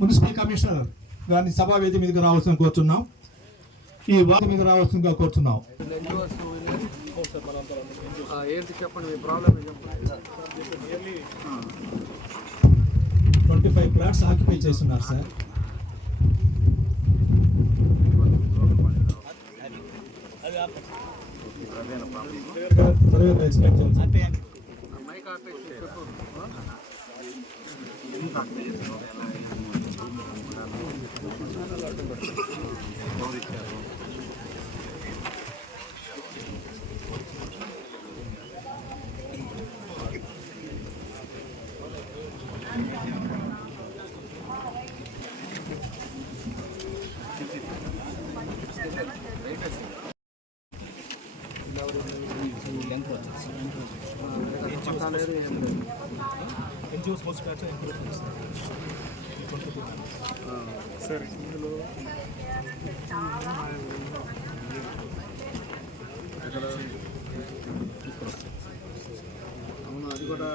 Municipal commissioner గారిని సభావేది మీదకి రావాల్సిన కోరుతున్నాం. ఈ వారి మీద రావాల్సిందిగా కోరుతున్నాం. చెప్పండి, 25 ఫ్లాట్స్ ఆక్యుపై చేస్తున్నారు సార్. సరే, ఇందులో అవును, అది కూడా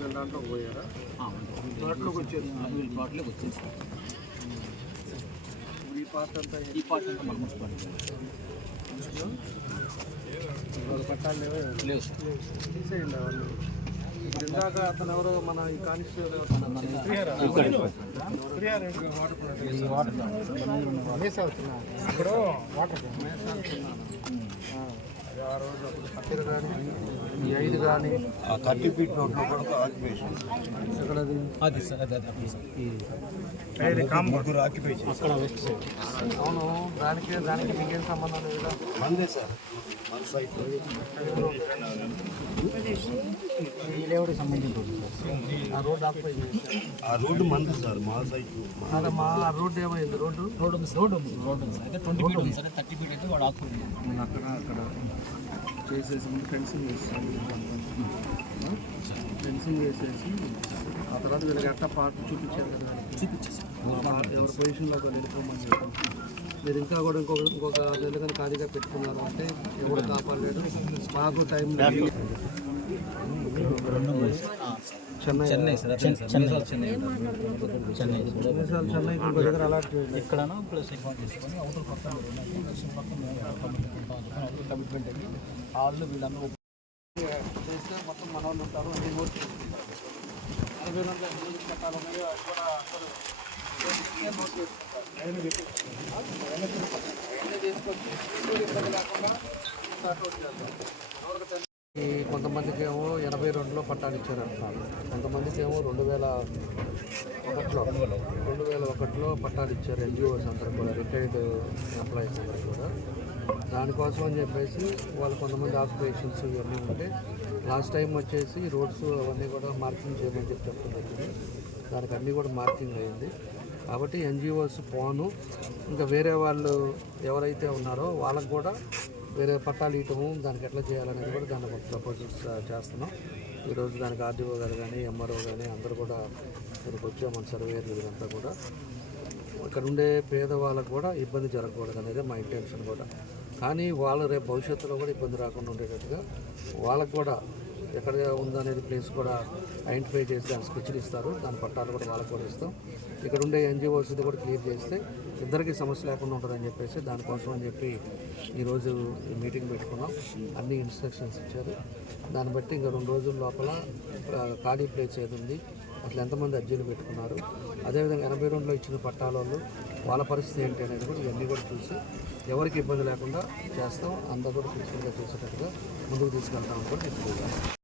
మీరు దాంట్లోకి పోయారా? ప్లాట్లోకి వచ్చేసి ఈ పార్ట్ అంతా మన మున్సిపాలిటీ పట్టాలు లేవు, తీసేయండి అవన్నీ. ఇప్పుడు ఇందాక అతను ఎవరో మన ఈ కానిస్టేబుల్ ఆ రోజు పట్టిన కానీ ఈ 5 కానీ 30 ఫీట్ నోట్లో కూడా ఆక్యుపేషన్ ఇక్కడ అవును, దానికి మీకేం సంబంధం లేదా? మందే సార్, మన సైట్ ఆ రోడ్డు మంది సార్, మా సైట్ మా రోడ్డు ఏమైంది? రోడ్డు అయితే 20 ఫీట్ ఉంది సార్, 30 ఫీట్ అయితే వాడు ఆకుపోయింది. అక్కడ చేసేసి ముందు ఫెన్సింగ్ చేస్తాను, ఫెన్సింగ్ చేసేసి ఆ తర్వాత వీళ్ళకి అట్లా పార్ట్ చూపించారు కదా, ఎవరి పొజిషన్లో వెళ్ళిపోమని చెప్పాను. మీరు ఇంకా కూడా ఇంకొక నెల కానీ ఖాళీగా పెట్టుకున్నారు అంటే ఎవరు కాపాడలేదు. మాకు టైం చెన్నై ఇంకో దగ్గర అలాట్ చేయండి. ఎక్కడనో ప్లస్ కమిట్మెంట్ అయ్యి వాళ్ళు వీళ్ళందరూ చేస్తే మొత్తం మన వాళ్ళు ఉంటారు, అన్ని నోట్ చేసుకుంటారు. 40 చట్టాలు ఉన్నాయో అది కూడా అందరూ నోట్ చేసుకుంటారు. అవన్నీ చేసుకొచ్చి ఇబ్బంది లేకుండా కొంతమందికి ఏమో 82లో పట్టాలు ఇచ్చారంటున్నారు, కొంతమందికి ఏమో 2001లో పట్టాలు ఇచ్చారు. ఎన్జిఓస్ అందరూ కూడా, రిటైర్డ్ ఎంప్లాయీస్ అందరూ కూడా. దానికోసం అని చెప్పేసి వాళ్ళు కొంతమంది ఆక్యుపేషన్స్ ఇవన్నీ ఉంటే లాస్ట్ టైం వచ్చేసి రోడ్స్ అవన్నీ కూడా మార్కింగ్ చేయమని చెప్తుంది. దానికి అన్నీ కూడా మార్కింగ్ అయింది. కాబట్టి ఎన్జిఓస్ పోను, ఇంకా వేరే వాళ్ళు ఎవరైతే ఉన్నారో వాళ్ళకు కూడా వేరే పట్టాలు ఇవ్వటము, దానికి ఎట్లా చేయాలనేది కూడా దానికి ప్రపోజల్స్ చేస్తున్నాం. ఈరోజు దానికి ఆర్డీఓ గారు కానీ ఎంఆర్ఓ కానీ అందరూ కూడా ఇక్కడికి వచ్చామని సర్వేయర్లు ఇదంతా కూడా. ఇక్కడ ఉండే పేదవాళ్ళకు కూడా ఇబ్బంది జరగకూడదు అనేది మా ఇంటెన్షన్ కూడా. కానీ వాళ్ళు రేపు భవిష్యత్తులో కూడా ఇబ్బంది రాకుండా ఉండేటట్టుగా వాళ్ళకు కూడా ఎక్కడ ఉందనేది ప్లేస్ కూడా ఐడెంటిఫై చేసి దాని స్కెచ్లు ఇస్తారు, దాని పట్టాలు కూడా వాళ్ళకు కూడా ఇస్తాం. ఇక్కడ ఉండే ఎన్జిఓస్ కూడా క్లియర్ చేస్తే ఇద్దరికి సమస్య లేకుండా ఉంటుందని చెప్పేసి దానికోసం అని చెప్పి ఈరోజు మీటింగ్ పెట్టుకున్నాం. అన్ని ఇన్స్ట్రక్షన్స్ ఇచ్చారు. దాన్ని బట్టి ఇంకా 2 రోజుల లోపల ఖాళీ ప్లేస్ ఏది ఉంది, అసలు ఎంతమంది అర్జీలు పెట్టుకున్నారు, అదేవిధంగా 82లో ఇచ్చిన పట్టాల వాళ్ళు వాళ్ళ పరిస్థితి ఏంటి అనేది కూడా ఇవన్నీ కూడా చూసి ఎవరికి ఇబ్బంది లేకుండా చేస్తాం. అందరూ కూడా ఫిజికల్గా చేసేటట్టుగా ముందుకు తీసుకెళ్తామని కూడా చెప్పుకోవాలి.